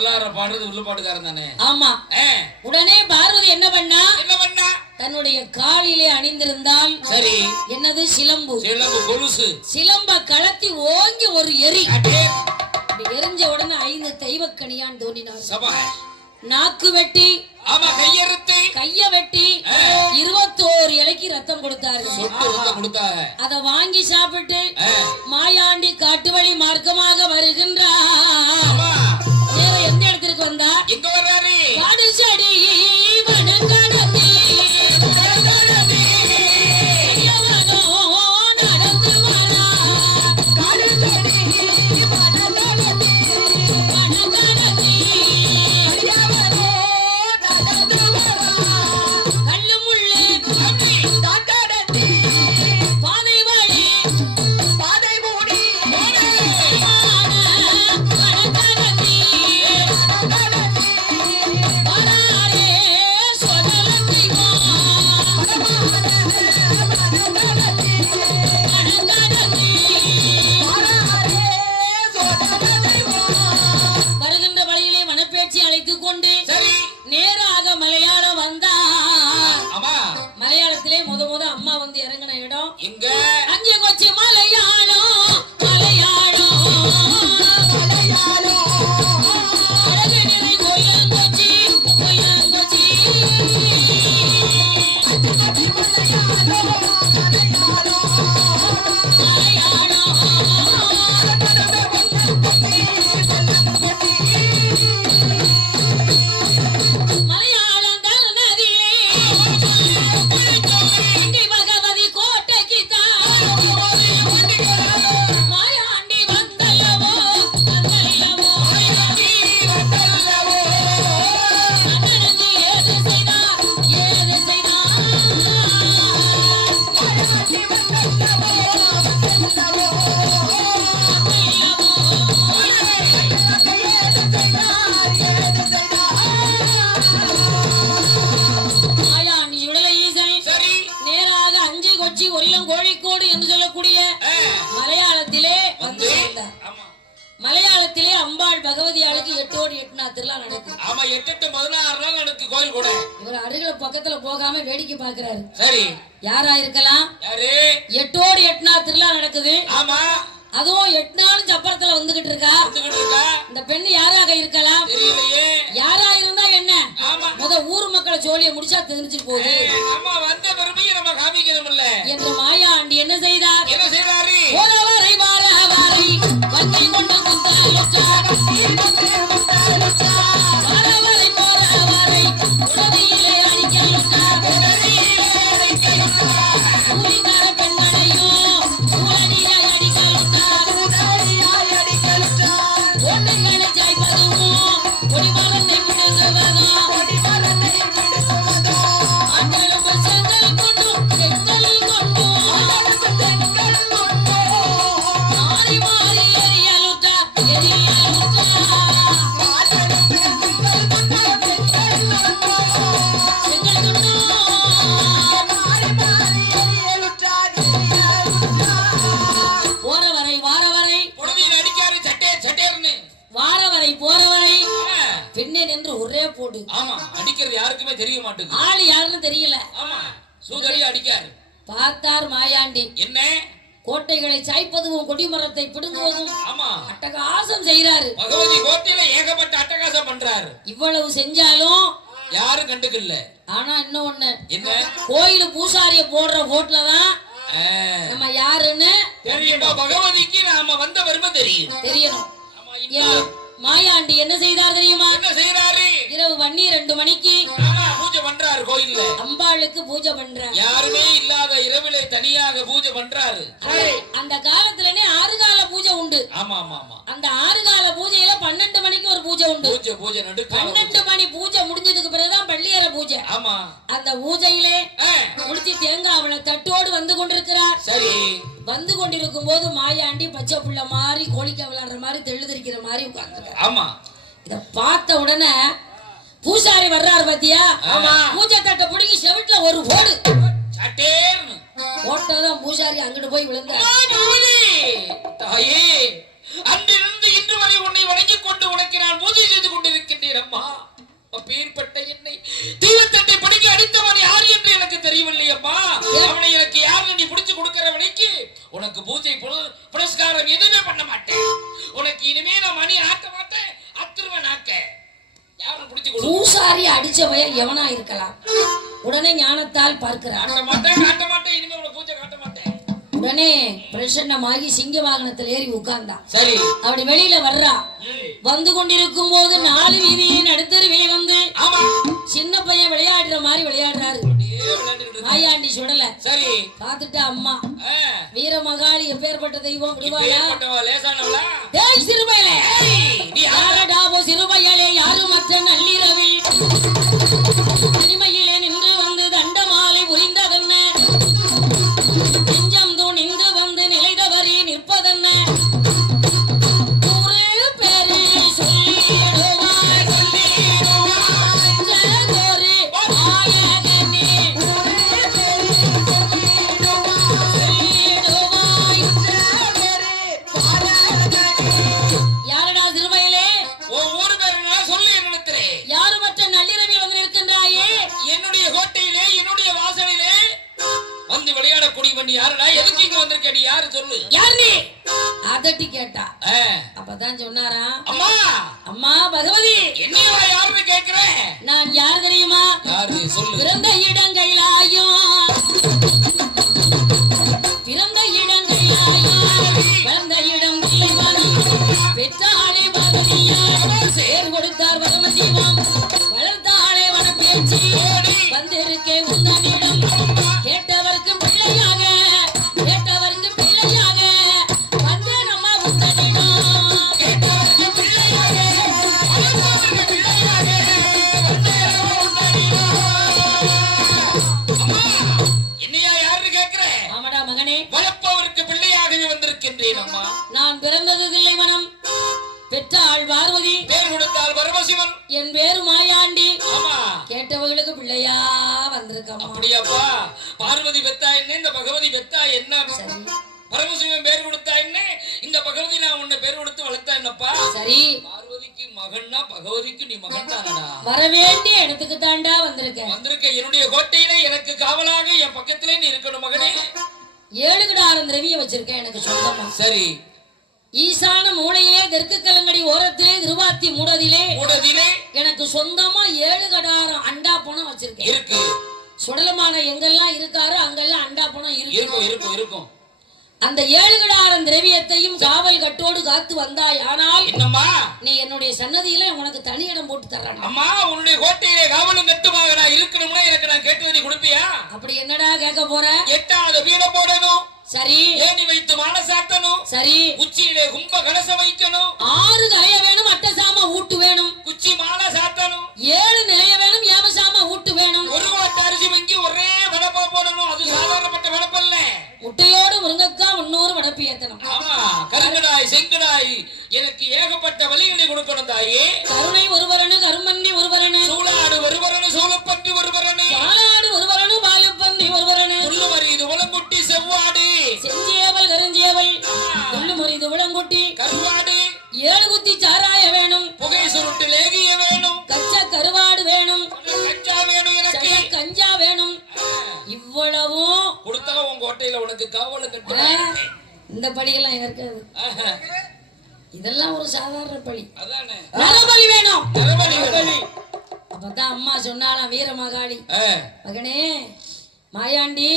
வரலாறு பாடுறது வில்லுப்பாட்டுக்காரன் தானே. ஆமா. உடனே பார்வதி என்ன பண்ணா தன்னுடைய காலிலே அணிந்திருந்தால் சரி என்னது சிலம்பு கொலுசு சிலம்ப கலத்தி ஓங்கி ஒரு எரி எரிஞ்ச உடனே 5 தெய்வக்கணியான் தோன்றினார். நாக்கு வெட்டி கைய வெட்டி 21 இலைக்கு ரத்தம் கொடுத்தாரு. அத வாங்கி சாப்பிட்டு மாயாண்டி காட்டு வழி மார்க்கமாக வருகின்றார். எந்த இடத்திற்கு வந்தா காடு செடி வனங்கடத்தி நடந்து வரா காடு செடி வனங்கடத்தி வனங்கடத்தி கல்லு முள்ளு தாக்கடத்தி பாதை வழி பாதை மூடி வருகின்ற வழியிலே மனப்பேச்சு அழைத்துக் கொண்டு நேராக மலையாளம் வந்தா. மலையாளத்திலே முத அம்மா வந்து இறங்கின இடம் இங்க அங்கே கொச்சி மலையாளம் மலையாளம் அழகு நிறை கோயங்கொச்சி கோயங்கொச்சி மலையாளம் தான் நதியிலே பகவதி கோட்டைக்கு தான் மாயாண்டி வந்தல்லவோ வந்தல்லவோ அண்ணனுக்கு ஏது செய்தார் ஏது செய்தார் மாயாண்டி உடலை ஈசன் நேராக அஞ்சு கொச்சி ஒல்லம் கோழிக்கோடு என்று சொல்லக்கூடிய மலையாளத்திலே வந்து சேர்ந்தார். மலையாளத்திலே அம்பாள் பகவதியாளுக்கு 8 ஓடி 8 நாள் திருவிழா நடக்குது. ஆமா 8 16 நாள் நடக்கு கோயில் கூட. இவர் அருகில பக்கத்துல போகாம வேடிக்கை பாக்குறாரு. சரி யாரா இருக்கலாம்? யாரு? 8 ஓடி 8 நாள் திருவிழா நடக்குது. ஆமா அதுவும் 8 நாள் சப்பரத்துல வந்துகிட்டு இருக்கா. இந்த பெண் யாராக இருக்கலாம்? தெரியலையே. யாரா இருந்தா என்ன? முத ஊர் மக்களை ஜோலியை முடிச்சா தெரிஞ்சு போகுது. நம்ம வந்த பெருமையை நம்ம காமிக்கணும்ல என்று மாயாண்டி என்ன செய்தார்? என்ன செய்தாரு? போறவரை வாரவரை வங்கி கொண்டு குந்தாலுச்சா வாரவரை போறவரை உடதியிலே அடிக்கலுச்சா ஊழிக்கார பெண்களையும் ஊழலிலே அடிக்கலுச்சா ஓட்டுகளை சாய்ப்பதும் கொடிமரத்தை பிடிக்குவதும் அங்கலும் செங்கல் கொண்டும் செங்கல் கொண்டும் மாறி மாறி எரியலுற்றா எரியலுற்றா செங்கல் கொண்டும் போறவரை வாரவரை புடவையில் அடிக்காரு சட்டேர்னு வாரவரை போறவரை பின்னே நின்று ஒரே போடு. ஆமா அடிக்கிறது யாருக்குமே தெரிய மாட்டேங்குது. ஆள் யாருன்னு தெரியல. ஆமா சூதரி அடிக்காரு. பார்த்தார் மாயாண்டி. என்ன கோட்டைகளை சாய்ப்பதும் கொடிமரத்தை பிடுங்குவதும் ஆமா அட்டகாசம் செய்யறாரு. பகவதி கோட்டையில ஏகப்பட்ட அட்டகாசம் பண்றாரு. இவ்வளவு செஞ்சாலும் யாரும் கண்டுக்கல. ஆனா இன்னொன்னு என்ன? கோயிலு பூசாரிய போடுற போட்லதான் நம்ம யாருன்னு தெரியணும். பகவதிக்கு நாம வந்த வரும தெரியணும். மாயாண்டி என்ன செய்தார் தெரியுமா? என்ன செய்யறாரு? இரவு 12 மணிக்கு பூஜை பண்றாரு கோயில்ல. அம்பாளுக்கு பூஜை பண்றாரு. யாருமே இல்லாத இரவிலே தனியாக பூஜை பண்றாரு. அந்த காலத்துலனே 6 கால பூஜை உண்டு. ஆமா ஆமா ஆமா. அந்த 6 கால பூஜையில 12 மணிக்கு ஒரு பூஜை உண்டு. பூஜை நடுக்கு 12 மணி பூஜை முடிஞ்சதுக்கு பிறகுதான் பள்ளியற பூஜை. ஆமா. அந்த பூஜையிலே முடிச்சு தேங்காவள தட்டோடு வந்து கொண்டிருக்கிறார். சரி. வந்து கொண்டிருக்கும் போது மாயாண்டி பச்சை புள்ள மாதிரி கோழிக்கா விளையாடுற மாதிரி தெள்ளுதிரிக்கிற மாதிரி உட்கார்ந்து. ஆமா. இத பார்த்த உடனே பூசாரி வர்றாரு பாத்தியா? ஆமா. பூஜை தட்டை புடிங்கி செவிட்ல ஒரு போடு. சட்டேர்னு போட்டதான் பூசாரி அங்கிட்டு போய் விழுந்தார். தாயே, அன்றிலிருந்து இன்று வரை உன்னை வணங்கிக் கொண்டு உனக்கு நான் பூஜை செய்து கொண்டிருக்கிறேன். அப்பேற்பட்ட என்னை தீவத்தட்டை படிக்க அடித்தவன் யார் என்று எனக்கு தெரியவில்லை அம்மா. அவனை எனக்கு யாரு நீ பிடிச்சு கொடுக்கிறவனைக்கு உனக்கு பூஜை புரஸ்காரம் எதுவுமே பண்ண மாட்டேன். உனக்கு இனிமே நான் மணி ஆட்ட மாட்டேன், அத்துருவன் ஆக்க. யாரும் பிடிச்சு கொடு. பூசாரி அடிச்சவன் எவனா இருக்கலாம். உடனே ஞானத்தால் பார்க்கிறான். ஆட்ட மாட்டேன், காட்ட மாட்டேன், இனிமே உனக்கு பூஜை காட்ட மாட்டேன். உடனே பிரசன்னமாகி சிங்க வாகனத்தில் ஏறி உட்கார்ந்தா. சரி, அப்படி வெளியில வர்றா. வந்து கொண்டிருக்கும் போது 4 வீதியின் நடுத்தருவிலே வந்து சின்ன பையன் விளையாடுற மாதிரி விளையாடுறாரு. மாயாண்டி சுடல. சரி, பார்த்துட்டா அம்மா. வீரமகாளி எப்பேற்பட்ட தெய்வம் விடுவாளா? டேய் சிறுபையலே, நீ யாரடா போ சிறுபையலே, யாரும் மற்ற நள்ளிரவில் தனிமையிலே நின்று வந்து தண்டமாலை புரிந்ததென்ன, நெஞ்சம் துணிந்து வந்து நிலைதவறி நிற்பதென்ன, ஊரு பேரு சொல்லிடுவாய் சொல்லிடுவாய் ஆயகனே, யாரடா சிறுபையலே? ஊரு பேரு சொல்லி நினைக்கிறேன். யாரு மற்ற நள்ளிரவில் வந்து நிற்கின்றாயே? என்னுடைய கோட்டையிலே என்னுடைய வாசலிலே வந்து விளையாடக்கூடியவன் யாருடா? எதுக்கு இங்க வந்திருக்க நீ? யாரு சொல்லு? யார் நீ? அதட்டி கேட்டா. அப்பதான் சொன்னாரா, அம்மா அம்மா பகவதி. என்னையா யாருன்னு கேக்குறேன்? நான் யார் தெரியுமா? யாரு சொல்லு? பிறந்த இடங்கையிலாயும் பிறந்த இடங்கையிலாயும் வளர்ந்த இடம் இல்லைவனம் பெற்றாளே பகவதியா சேர் கொடுத்தார் பரமசிவம் வளர்த்தாளே வனப்பேச்சி வந்திருக்கே உந்தனிடம் கேட்டவருக்கு பிள்ளையாக கேட்டவருக்கு பிள்ளையாக வந்து நம்ம உந்தனிடம் கேட்டவருக்கு பிள்ளையாக வளர்த்தவருக்கு பிள்ளையாக வந்து நம்ம உந்தனிடம். அம்மா என்னையா யாருன்னு கேக்குறேன்? ஆமாடா மகனே, வளர்ப்பவருக்கு பிள்ளையாகவே வந்திருக்கின்றேன் அம்மா. நான் பிறந்தது தில்லைவனம், பெற்றாள் பார்வதி, பேர் கொடுத்தால் பரமசிவன், என் பேரு மாயாண்டி. ஆமா, கேட்டவர்களுக்கு பிள்ளையா வந்திருக்கம்மா. அப்படியாப்பா? பார்வதி பெத்தா என்ன, இந்த பகவதி பெத்தா என்ன? பரமசிவன் பேர் கொடுத்தா என்ன, இந்த பகவதி நான் உன்னை பேர் கொடுத்து வளர்த்தா என்னப்பா? சரி, பார்வதிக்கு மகன்னா பகவதிக்கு நீ மகன் தானடா. வர வேண்டிய இடத்துக்கு தாண்டா வந்திருக்கேன். வந்திருக்க என்னுடைய கோட்டையில எனக்கு காவலாக என் பக்கத்திலே நீ இருக்கணும் மகனே. 7 கிடாரம் திரவிய வச்சிருக்கேன் எனக்கு சொந்தமா. சரி, ஈசான மூலையிலே தெற்கு கலங்கடி ஓரத்திலே திருவாத்தி மூடதிலே எனக்கு சொந்தமா 7 கடாரம் அண்டா பணம் வச்சிருக்கேன். இருக்கு. சுடலமான எங்கெல்லாம் இருக்காரோ அங்கெல்லாம் அண்டா பணம் இருக்கும். அந்த 7 கிடாரம் திரவியத்தையும் காவல் கட்டோடு காத்து வந்தாய். ஆனால் என்னம்மா, நீ என்னுடைய சன்னதியில உனக்கு தனி இடம் போட்டு தர்றேன். அம்மா, உன்னுடைய கோட்டையிலே காவலும் கட்டுமாக நான் இருக்கணும்னா எனக்கு நான் கேட்டது நீ கொடுப்பியா? அப்படி என்னடா கேட்க போற? 8வது வீட போடணும். சரி. ஏணி வைத்து மாலை சாத்தணும். சரி. உச்சியிலே கும்ப கலசம் வைக்கணும். 6 கலைய வேணும், அட்டசாம ஊட்டு வேணும். குச்சி மாலை சாத்தணும். 7 நிலைய வேணும், ஏமசாம ஊட்டு வேணும். ஒரு கோட்டை அரிசி வாங்கி ஒரே வடப்பா போடணும். அது சாதாரணப்பட்ட வடப்பல்ல. முட்டையோடு முருங்கக்காய் 300 வடப்பு ஏத்தணும். ஆமா, கருங்கடாய் செங்கடாய் எனக்கு ஏகப்பட்ட வழிகளை கொடுக்கணும் தாயே. கருணை ஒருவரனு, கருமன்னி ஒருவரனு, சூளாடு ஒருவரனு, சூளப்பன்றி ஒருவரனு, பாலாடு ஒருவரனு, பாலுப்பன்றி ஒருவரனு, புல்லுமரி இது உலங்குட்டி செவ்வாடு, செஞ்சேவல் கருஞ்சேவல், புல்லுமரி இது உலங்குட்டி கருவாடு, 7 குத்தி சாராய வேணும், புகை சுருட்டு லேகிய வேணும், கச்ச கருவாடு வேணும், கஞ்சா வேணும், எனக்கு கஞ்சா வேணும். இவ்வளவும் கொடுத்தா உன் கோட்டையில உனக்கு காவல் கட்டுறேன். இந்த படியெல்லாம் இருக்காது. இதெல்லாம் ஒரு சாதாரண பழி. அதானே, நரபலி வேணும். நரபலி. அப்பதான் அம்மா சொன்னாலாம் வீரமகாளி, மகனே மாயாண்டி,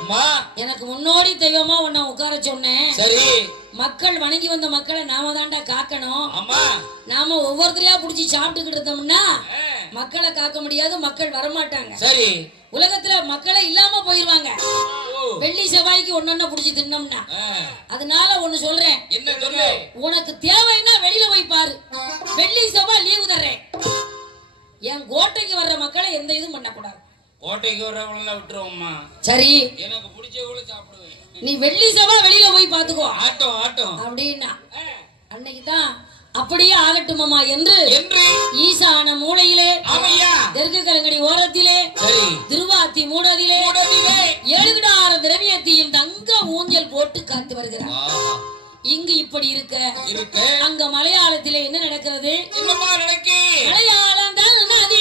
அம்மா எனக்கு முன்னோடி தெய்வமா உன்னை உட்கார சொன்னேன். சரி. மக்கள் வணங்கி வந்த மக்களை நாம தாண்டா காக்கணும். அம்மா, நாம ஒவ்வொருத்தரையா புடிச்சு சாப்பிட்டுக்கிட்டு இருந்தோம்னா மக்களை காக்க முடியாது, மக்கள் வரமாட்டாங்க. சரி. உலகத்துல மக்களை இல்லாம போயிருவாங்க. வெள்ளி செவ்வாய்க்கு ஒன்னொன்ன புடிச்சு தின்னோம்னா. அதனால ஒண்ணு சொல்றேன், என்ன சொல்லு? உனக்கு தேவைன்னா வெளியில போய் பாரு, வெள்ளி செவ்வாய் லீவு தர்றேன். என் கோட்டைக்கு வர்ற மக்களை எந்த இதுவும் பண்ணக்கூடாது. கோட்டைக்கு வரவங்கள விட்டுருவோம்மா. சரி, எனக்கு பிடிச்சவங்கள சாப்பிடுவேன். நீ வெள்ளி செவ்வாய் வெளியில போய் பாத்துக்கோ. ஆட்டம் ஆட்டம் அப்படின்னா அன்னைக்கு தான் அப்படியே ஆகட்டுமாமா என்று ஈசான மூலையிலே, ஆமையா, தெற்கு கலங்கடி ஓரத்திலே, சரி, திருவாத்தி மூடதிலே 7 கிடாரம் திரவியத்தையும் தங்க ஊஞ்சல் போட்டு காத்து வருகிறார். இங்கு இப்படி இருக்க அங்க மலையாளத்திலே என்ன நடக்கிறது? என்னமா நடக்கு? மலையாளம் தான் நதி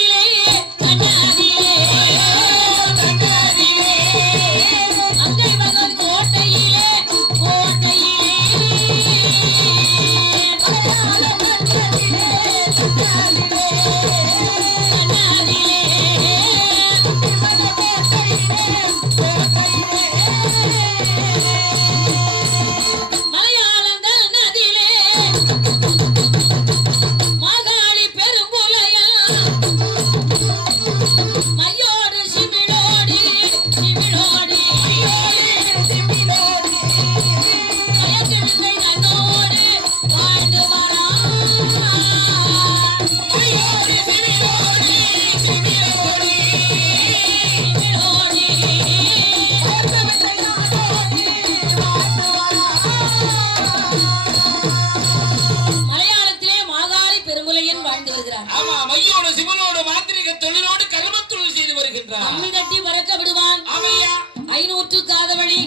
மலையாளத்திலே மாகாரி பெருங்குலையன் வாழ்ந்து வருகிறார். ஆமா, மையோட சிவனோட மாந்திரிக தொழிலோடு கர்மத்தொழில் செய்து வருகின்றார். அம்மி தட்டி பறக்க விடுவான். ஆமையா, 500 காதவழி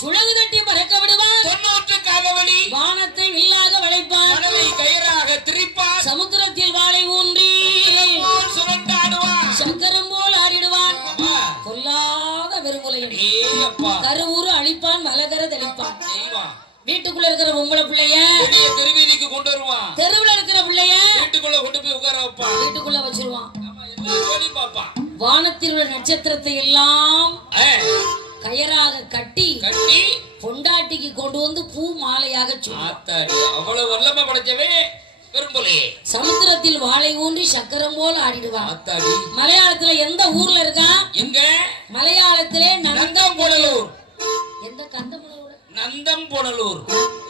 சுழகு தட்டி பறக்க விடுவான். 90 காதவழி வானத்தை வில்லாக வளைப்பான். மணலை கயிறாக திரிப்பான். சமுத்திரத்தில் வாளை ஊன்றி சுழண்டாடுவான். சக்கரம் போல் ஆடிடுவான். ஆமா, பொல்லாத பெருங்குலையன் ஏப்பா கருவூரு அழிப்பான், மலகர தெளிப்பான். தெய்வம் வீட்டுக்குள்ள இருக்கிற பொம்பளை பிள்ளைய வெளிய தெருவீதிக்கு கொண்டு வருவான். தெருவுல இருக்கிற பிள்ளைய வீட்டுக்குள்ள கொண்டு போய் உட்கார வைப்பான். வீட்டுக்குள்ள வச்சிருவான். ஆமா, எல்லா வேலையும் பாப்பான். வானத்தில் உள்ள நட்சத்திரத்தை எல்லாம் ஆ, கயராக கட்டி கட்டி பொண்டாட்டிக்கு கொண்டு வந்து பூ மாலையாக சுடுவான். ஆத்தாடி, அவ்வளவு வல்லமை படைச்சவே பெரும்புலே. சமுத்திரத்தில் வாளை ஊன்றி சக்கரம் போல் ஆடிடுவான். ஆத்தாடி, மலையாளத்துல எந்த ஊர்ல இருக்கான்? எங்க? மலையாளத்திலே நந்தம்புணலூர். எந்த கந்தபுணலூர்? நந்தம்புணலூர்.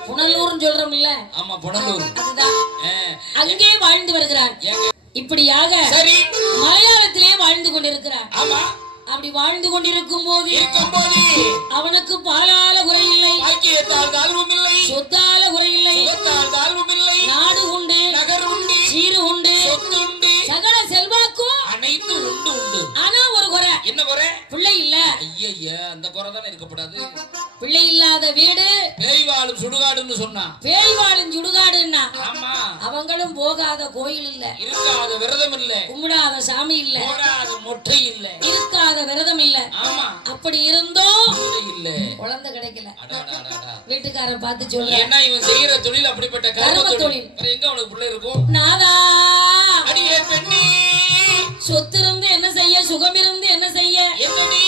புனலூர்னு சொல்றோம் இல்ல, ஆமா, புனலூர். அதுதான். அங்கே வாழ்ந்து வருகிறான். ஏங்க, இப்படியாக சரி, மலையாளத்திலே வாழ்ந்து கொண்டிருக்கிறான். ஆமா, அப்படி வாழ்ந்து கொண்டிருக்கும் போது இருக்கும்போது அவனுக்கு பாலால குறையில்லை, பாக்கியத்தால் தாழ்வும் இல்லை, சொத்தால குறையில்லை, சுகத்தால் தாழ்வும் இல்லை, நாடு உண்டு, நகர் உண்டு, சீரு உண்டு, சொத்து உண்டு, சகல செல்வாக்கும். அனைத்து உண்டு உண்டு. ஆனா ஒரு குறை, என்ன குறை? பிள்ளை இல்ல. ஐயா, அந்த குறை தானே இருக்கப்படாது. பிள்ளை இல்லாத வீடு பேய் வாழும் சுடுகாடுன்னு சொன்னா. பேய் வாழும் சுடுகாடுன்னா ஆமா, அவங்களும் போகாத கோயில் இல்ல, இருக்காத விரதம் இல்ல, கும்பிடாத சாமி இல்ல, போடாத மொட்டை இல்ல, இருக்காத விரதம் இல்ல. ஆமா, அப்படி இருந்தும் குதிரை இல்ல, குழந்தை கிடைக்கல. அடாடாடாடா. வீட்டுக்கார பார்த்து சொல்ற, ஏன்னா இவன் செய்யற தொழில் அப்படிப்பட்ட கர்ம கர்ம தொழில். தொழில். அப்புறம் எங்க அவனுக்கு பிள்ளை இருக்கும்? நாதா, அடியே பெண்ணே, சொத்து இருந்து என்ன செய்ய, சுகம் இருந்து என்ன செய்ய, என்னடி?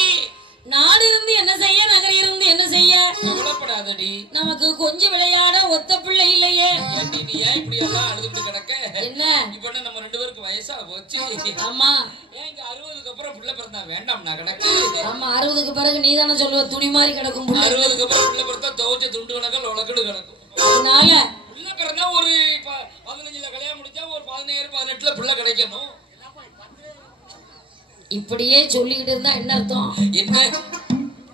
நாடு இருந்து என்ன செய்ய, நகர் இருந்து என்ன செய்ய, கவலைப்படாதடி. நமக்கு கொஞ்சம் விளையாட ஒத்த பிள்ளை இல்லையே. ஏண்டி, நீ ஏன் இப்படி எல்லாம் அழுதுட்டு கிடக்க? என்ன இப்ப என்ன நம்ம 2 பேருக்கு வயசா போச்சு? ஆமா ஏன் இங்க 60க்கு அப்புறம் பிள்ளை பிறந்தா வேண்டாம் நான் கிடக்கு? ஆமா, 60க்கு பிறகு நீ தானே சொல்லுவ, துணி மாதிரி கிடக்கும் புள்ள. 60க்கு அப்புறம் பிள்ளை பிறந்தா துவைச்ச துண்டு கணக்கல் உலகடு கிடக்கும். அதனால பிள்ளை பிறந்தா ஒரு 15ல கல்யாணம் முடிச்சா ஒரு 17 18ல பிள்ளை கிடைக்கணும். இப்படியே சொல்லிக்கிட்டு இருந்தா என்ன அர்த்தம்? என்ன?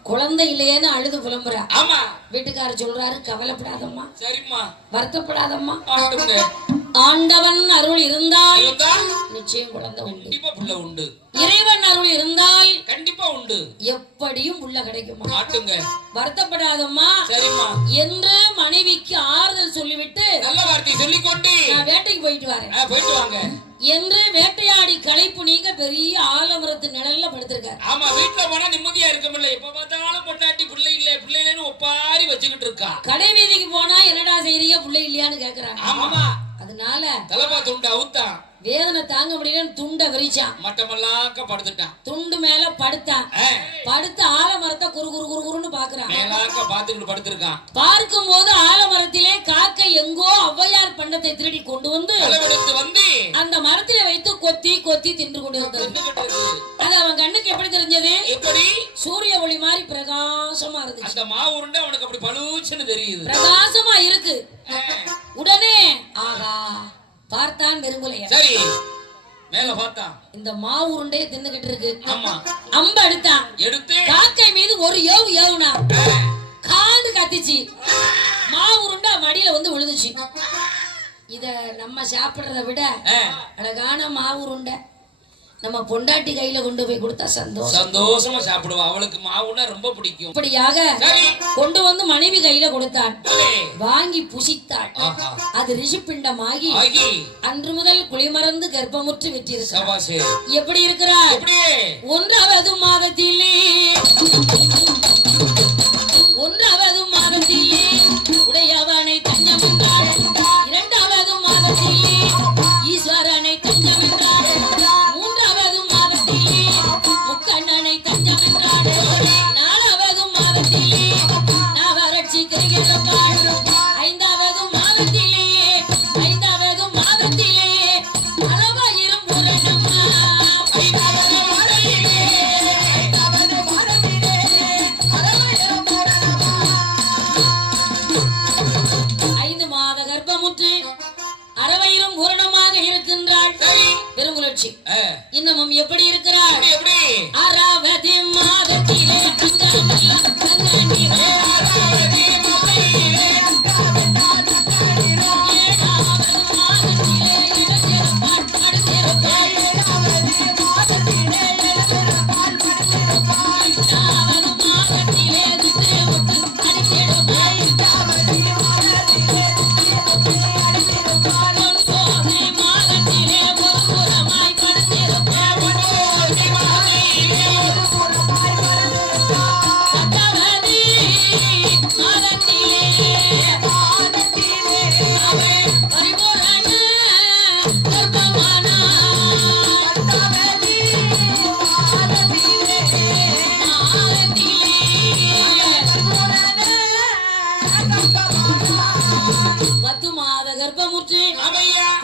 குழந்தை இல்லையேன்னு அழுது புலம்புறா. ஆமா, வீட்டுக்காரர் சொல்றாரு, கவலைப்படாதம்மா, சரிம்மா, வருத்தப்படாதம்மா, ஆட்டுங்க. ஆண்டவன் அருள் இருந்தால் இருந்தா நிச்சயம் குழந்தை உண்டு. கண்டிப்பா புள்ள உண்டு. இறைவன் அருள் இருந்தால் கண்டிப்பா உண்டு. எப்படியும் புள்ள கிடைக்குமா. ஆட்டுங்க. வருத்தப்படாதம்மா சரிம்மா என்று மனைவிக்கு ஆறுதல் சொல்லிவிட்டு, நல்ல வார்த்தை சொல்லிக்கொண்டு நான் வேட்டைக்கு போயிட்டு வரேன் போயிட்டு வாங்க என்று வேட்டையாடி களைப்பு நீங்க பெரிய ஆலமரத்து நிழல்ல படுத்திருக்காரு. ஆமா, வீட்டுல போனா நிம்மதியா இருக்க முடியல. எப்ப பார்த்தாலும் பொண்டாட்டி பிள்ளை இல்ல பிள்ளை இல்லன்னு ஒப்பாரி வச்சுக்கிட்டு இருக்கா. கடை வீதிக்கு போனா என்னடா செய்றீங்க, பிள்ளை இல்லையான்னு கேக்குறாங்க. ஆமா, அதனால தலபா துண்டு அவுத்தான். வேதனை தாங்க முடியலன்னு துண்டை விரிச்சான். மட்டமெல்லாம் படுத்துட்டான். துண்டு மேல படுத்தான். படுத்து ஆலமரத்தை குறு குறு குறு குறுன்னு பாக்குறான். மேலாக்க பாத்துக்கிட்டு படுத்திருக்கான். பார்க்கும் போது ஆலமரத்திலே காக்கை எங்கோ ஔவையார் பண்டத்தை திருடி கொண்டு வந்து அந்த மரத்திலே வைத்து கொத்தி கொத்தி தின்று கொண்டு இருந்தது. அது அவன் கண்ணுக்கு எப்படி தெரிஞ்சது? எப்படி? சூரிய ஒளி மாதிரி பிரகாசமா இருந்துச்சு. அந்த மாவு உருண்டை அவனுக்கு அப்படி பளூச்சுன்னு தெரியுது. பிரகாசமா இருக்கு. உடனே ஆகா பார்த்தான் பெருங்குலையன். சரி, மேல பார்த்தான். இந்த மாவு உருண்டையை தின்னுகிட்டு இருக்கு. ஆமா, அம்ப எடுத்தான். எடுத்து காக்கை மீது ஒரு ஏவு ஏவுனா காண்டு கத்திச்சு. மாவு உருண்டை மடியில வந்து விழுந்துச்சு. இத நம்ம சாப்பிடுறத விட அழகான மாவு உருண்டை நம்ம பொண்டாட்டி கையில கொண்டு போய் கொடுத்தா சந்தோஷமா சாப்பிடுவா. அவளுக்கு மாவுன்னா ரொம்ப பிடிக்கும். இப்படியாக கொண்டு வந்து மனைவி கையில கொடுத்தான். வாங்கி புசித்தாள். அது ரிஷிப்பிண்டமாகி அன்று முதல் குளிமறந்து கர்ப்பமுற்று விட்டிருக்கிறார். எப்படி இருக்கிறார்? 1வது மாதத்திலே உடையவனை தஞ்சம் என்றாள். 2வது மாதத்திலே ஈஸ்வரனை தஞ்சம் என்றாள். 3வது மாதத்திலே முக்கண்ணனை தஞ்சம் என்றாள். 4வது மாதத்திலே நவரட்சி கையிருப்பாள். 5வது மாதத்திலே அளவாயிரம் பூரணம்மா. 5வது மாதத்திலே அளவாயிரம் பூரணம்மா. மீனாட்சி இன்னமும் எப்படி இருக்கிறாள்? எப்படி ஆறாவது மாதத்திலே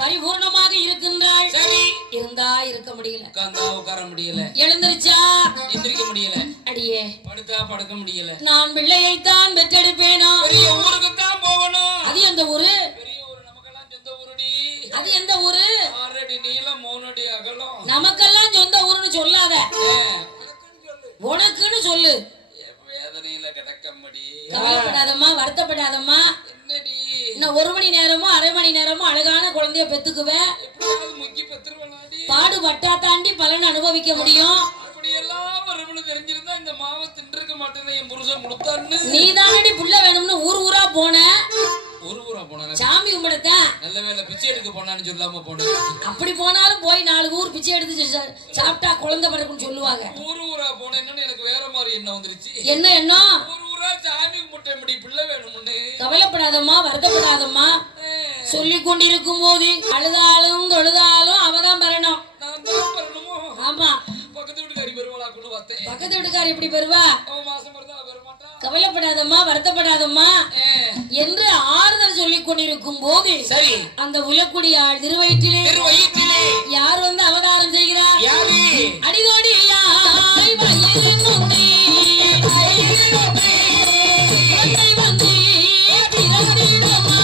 பரிபூர்ணமாக இருக்கின்றாள். இருந்தா இருக்க முடியல, உட்கார முடியல, எழுந்திருச்சா எந்திரிக்க முடியல, அடியே படுத்தா படுக்க முடியல. நான் பிள்ளையைத்தான் பெற்றெடுப்பேனா? பெரிய ஊருக்கு தான் போகணும். அது எந்த ஊரு? பெரிய ஊரு, நமக்கெல்லாம் சொந்த ஊருடி. அது எந்த ஊரு? 6 அடி நீளம் 3 அடி அகலம். நமக்கெல்லாம் சொந்த ஊருன்னு சொல்லாத, உனக்குன்னு சொல்லு. வேதனையில கிடக்கம்படி. கவலைப்படாதம்மா, வருத்தப்படாதம்மா. என்னடி இன்னும் 1 மணி நேரமோ அரை மணி நேரமோ அழகான குழந்தைய பெத்துக்குவேன். எப்படியாவது முக்கி பெத்துருவனாடி. பாடுபட்டா தாண்டி பலன் அனுபவிக்க முடியும். அப்படியெல்லாம் வரும்னு தெரிஞ்சிருந்தா இந்த மாவை தின்றுக்க மாட்டேன்னு என் புருஷன் கொடுத்தான்னு. நீ தானடி புள்ள வேணும்னு ஊர் ஊரா போன. ஊரா போன சாமி கும்பிடத்தான். நல்ல வேலை பிச்சை எடுக்க போனான்னு சொல்லாம போனேன். அப்படி போனாலும் போய் 4 ஊர் பிச்சை எடுத்து சாப்பிட்டா குழந்தை பிறக்குன்னு சொல்லுவாங்க. ஊரா போனேன்னு எனக்கு வேற மாதிரி என்ன வந்துருச்சு. என்ன எண்ணம்? ஊரா சாமி கும்பிட்ட முடி பிள்ளை வேணும்னு. கவலைப்படாதம்மா, வருத்தப்படாதம்மா. சொல்லி கொண்டிருக்கும் போது அழுதாலும் தொழுதாலும் அவதான் பெறணும். நான் தான் பெறணுமோ? ஆமா. பக்கத்து வீட்டுக்காரி பெருமாளா கொண்டு பார்த்தேன். பக்கத்து வீட்டுக்காரி எப்படி பெறுவா? அவன் மாசம் பிறந்தா பெறமாட்டா. கவலைப்படாதம்மா, வருத்தப்படாதம்மா என்று ஆறுதல் சொல்லிக் கொண்டிருக்கும் போது சரி அந்த உலக்குடியாள் திருவயிற்றிலே யார் வந்து அவதாரம் செய்கிறார்? யாரு? அடிதோடியாய் வயிறு நொந்தி குழந்தை வந்து பிறந்திடுமா.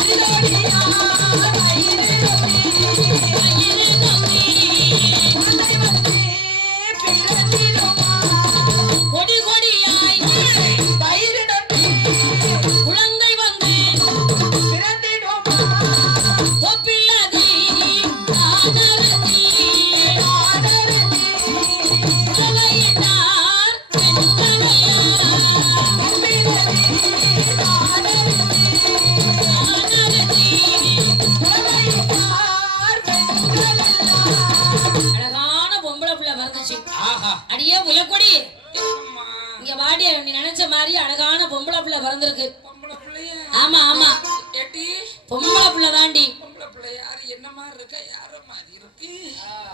அடிதோடியாய் வயிறு நொந்தி குழந்தை வந்து பிறந்திடுமா. கொடி கொடியாய் வயிறு நொந்தி குழந்தை வந்து பிறந்திடுமா. தொப்பில்லதி ஆனரதி உலகையிட்டார் பெண்களெல்லாம். தொப்பில்லதி ஆனரதி உலகையிட்டார் பெண்களெல்லாம். அழகான பொம்பளை பிள்ளை வந்துச்சு. அடியே உலக்கொடி, இங்க வாடி. நீ நினைச்ச மாதிரி அழகான பொம்பளை பிள்ளை பிறந்திருக்கு. ஆமா ஆமா, பொம்பளை பிள்ளை தாண்டி. என்ன மாதிரி இருக்க? யார மாதிரி இருக்கு?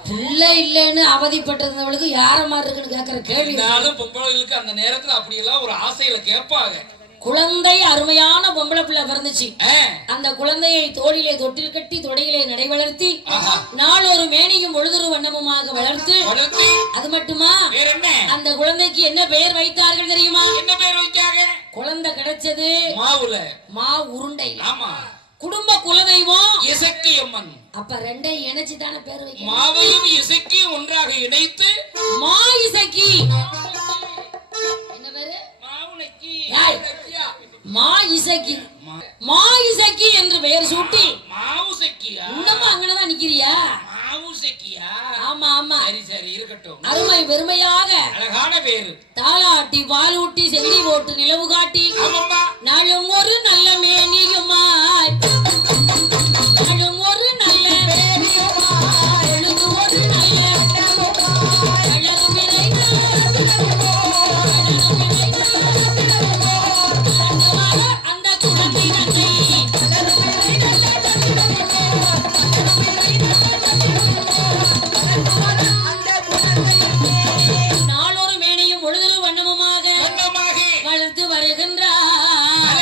பிள்ளை இல்லைன்னு அவதிப்பட்டிருந்தவளுக்கு யார மாதிரி இருக்குன்னு கேக்குற கேள்வி. பொம்பளைகளுக்கு அந்த நேரத்துல அப்படியெல்லாம் ஒரு ஆசையில கேட்பாங்க. குழந்தை அருமையான பொம்பளை பிள்ளை பிறந்துச்சு. அந்த குழந்தையை தோளிலே தொட்டில் கட்டி தொடையிலே நடை வளர்த்தி நாளொரு மேனியும் பொழுதொரு வண்ணமுமாக வளர்த்து, அது மட்டுமா அந்த குழந்தைக்கு என்ன பெயர் வைத்தார்கள் தெரியுமா? என்ன பெயர் வைத்தாங்க? குழந்தை கிடைச்சது மாவுல மா உருண்டை. ஆமா. குடும்ப குலதெய்வம் இசக்கி அம்மன். அப்ப ரெண்டையும் இணைச்சு தானே பேர் வைக்க. மாவையும் இசக்கியும் ஒன்றாக இணைத்து மா இசக்கி. என்ன பேரு? மா இசக்கி. மா இசக்கி என்று பெயர் சூட்டி இன்னமும் அங்கனதான் நிக்கிறியா? ஆமா ஆமா, சரி இருக்கட்டும். அருமை பெருமையாக அழகான பேரு. தாளாட்டி பாலூட்டி செல்லி போட்டு நிலவு காட்டி நாளும் ஒரு நல்ல மேனியுமாய், நாளும் ஒரு நல்ல மேனியுமாய், எழுது ஒரு நல்ல அழகு விளைந்த அந்த குழந்தை நன்மை நாளொரு மேனியும் பொழுதொரு வண்ணமுமாக வளர்த்து வருகின்றார்.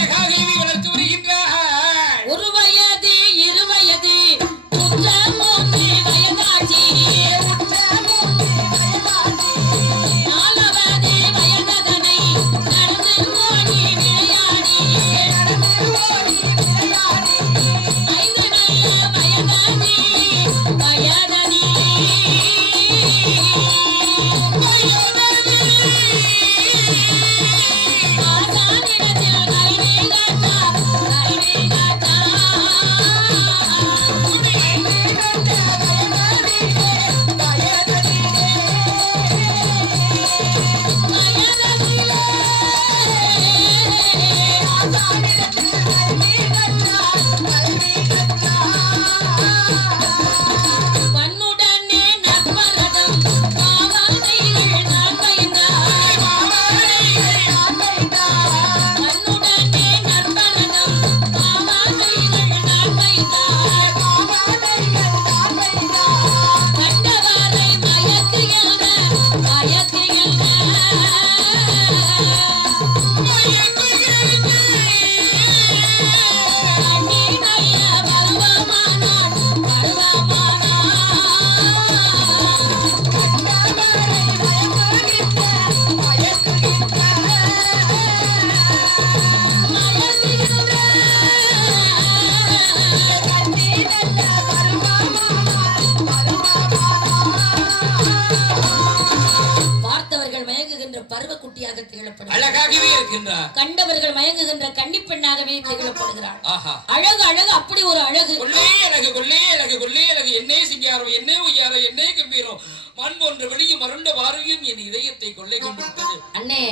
திகழப்படுகிறார். அழகாகவே இருக்கின்றார். கண்டவர்கள் மயங்குகின்ற கன்னிப்பெண்ணாகவே திகழப்படுகிறார். ஆஹா, அழகு அழகு, அப்படி ஒரு அழகு. கொள்ளே அழகு, கொள்ளே அழகு, கொள்ளே அழகு. என்னே சிங்காரம், என்னே உய்யாரோ, என்னே கம்பீரம். மண் போன்ற வெளியும் மருண்ட பார்வையும் என் இதயத்தை கொள்ளை கொண்டு விட்டது. அண்ணே,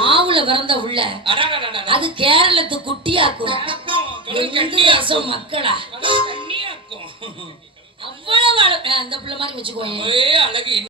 மாவுல பிறந்த உள்ள அடாடாடாடா. அது கேரளத்து குட்டியாக்கும். கடல் கண்ணி ரசம் மக்களா கடல் கண்ணியாக்கும். அவ்வளவு அந்த பிள்ளை மாதிரி வச்சுக்கோங்க. ஒரே அழகு.